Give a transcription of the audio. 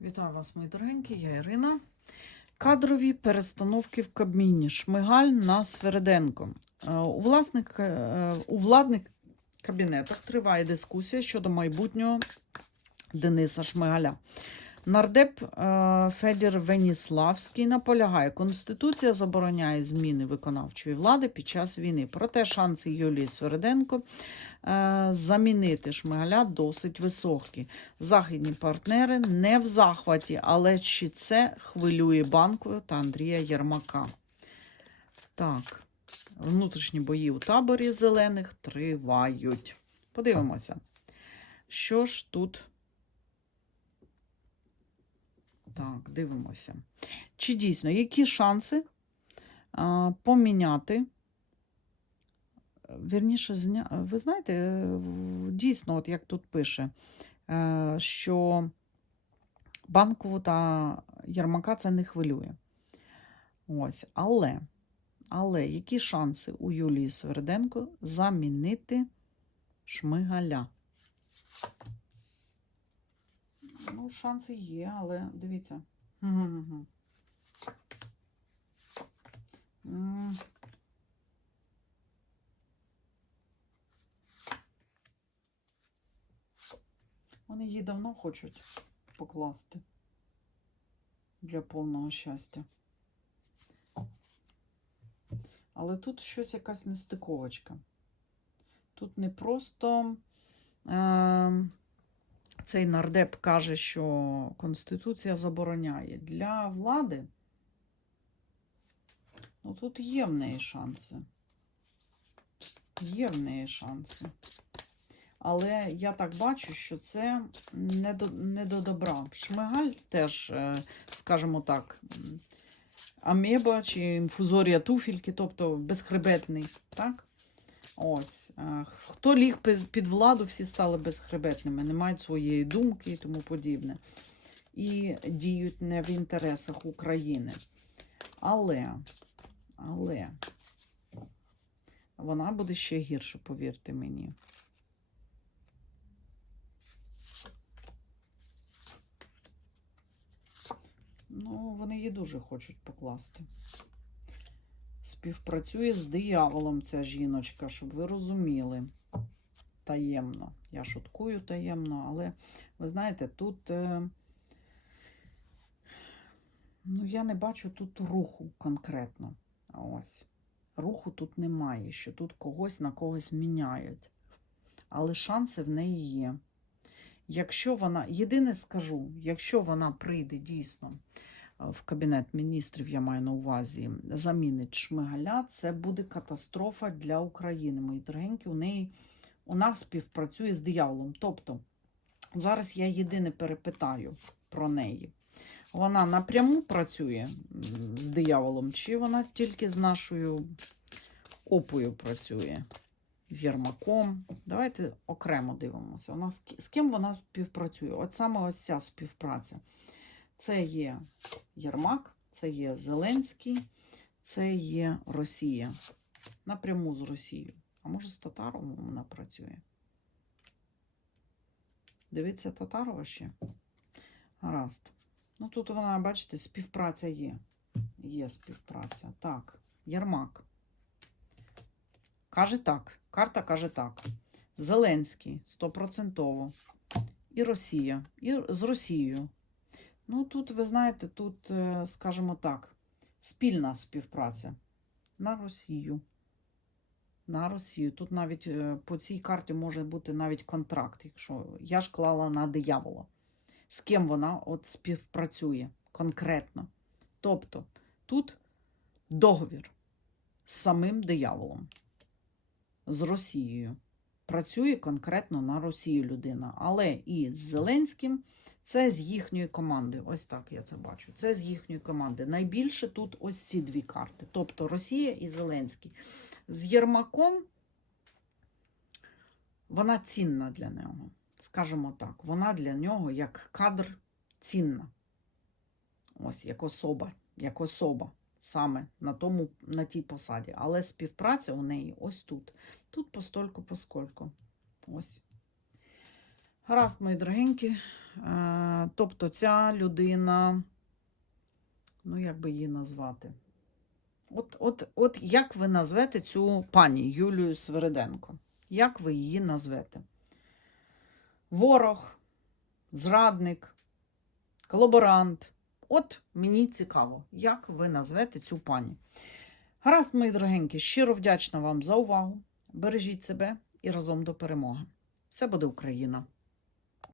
Вітаю вас, мої дорогенькі, я Ірина. Кадрові перестановки в Кабміні. Шмигаль на Свереденко. Е, У, власник, е, у владних кабінетах триває дискусія щодо майбутнього Дениса Шмигаля. Нардеп е, Федір Веніславський наполягає, Конституція забороняє зміни виконавчої влади під час війни. Проте шанси Юлії Свереденко е, замінити Шмигаля досить високі. Західні партнери не в захваті, але чи це хвилює банку та Андрія Єрмака? Так, внутрішні бої у таборі зелених тривають. Подивимося, що ж тут. Так, дивимося. Чи дійсно, які шанси поміняти? Вірніше, зня... ви знаєте, е, дійсно, от як тут пише, е, що банкову та Єрмака це не хвилює. Ось, але, але які шанси у Юлії Сверденко замінити Шмигаля? Ну, шанси є, але дивіться. Вони її давно хочуть покласти для повного щастя. Але тут щось якась нестиковочка. Тут не просто. Е- цей нардеп каже, що Конституція забороняє. Для влади ну, тут є в неї шанси. Є в неї шанси. Але я так бачу, що це не до, не до добра. Шмигаль теж, е, скажімо так, амеба чи інфузорія туфільки, тобто безхребетний, так? Ось. Хто ліг під владу, всі стали безхребетними, не мають своєї думки і тому подібне. І діють не в інтересах України. Але, але вона буде ще гірше, повірте мені. Ну, вони її дуже хочуть покласти співпрацює з дияволом ця жіночка, щоб ви розуміли. Таємно. Я шуткую таємно, але ви знаєте, тут. е, Ну, я не бачу тут руху конкретно. Ось. Руху тут немає, що тут когось на когось міняють. Але шанси в неї є. Якщо вона, єдине скажу, якщо вона прийде дійсно в Кабінет міністрів, я маю на увазі, замінить Шмигаля, це буде катастрофа для України. Мої дорогенькі, у неї вона співпрацює з дияволом. Тобто, зараз я єдине перепитаю про неї. Вона напряму працює з дияволом, чи вона тільки з нашою опою працює? З Єрмаком. Давайте окремо дивимося. Вона з ким вона співпрацює? От саме ось ця співпраця. Це є Єрмак, це є Зеленський, це є Росія. Напряму з Росією. А може, з Татаровим вона працює? Дивіться Татарова ще. Гаразд. Ну, тут вона, бачите, співпраця є. Є співпраця. Так, Єрмак. Каже так. Карта каже так. Зеленський стопроцентово. І Росія. І з Росією. Ну, тут, ви знаєте, тут, е, скажімо так, спільна співпраця на Росію. На Росію. Тут навіть е, по цій карті може бути навіть контракт, якщо я ж клала на диявола. З ким вона от співпрацює конкретно. Тобто тут договір з самим дияволом, з Росією. Працює конкретно на Росію людина. Але і з Зеленським це з їхньої команди. Ось так я це бачу. Це з їхньої команди. Найбільше тут ось ці дві карти. Тобто Росія і Зеленський. З Єрмаком вона цінна для нього. Скажімо так, вона для нього як кадр цінна. Ось як особа, як особа саме на, тому, на тій посаді. Але співпраця у неї ось тут. Тут постольку поскольку. Ось. Гаразд, мої дорогенькі. Е, Тобто ця людина, ну як би її назвати? От, от, от як ви назвете цю пані Юлію Свириденко? Як ви її назвете? Ворог, зрадник, колаборант. От мені цікаво, як ви назвете цю пані. Гаразд, мої дорогенькі, щиро вдячна вам за увагу. Бережіть себе і разом до перемоги. Все буде Україна!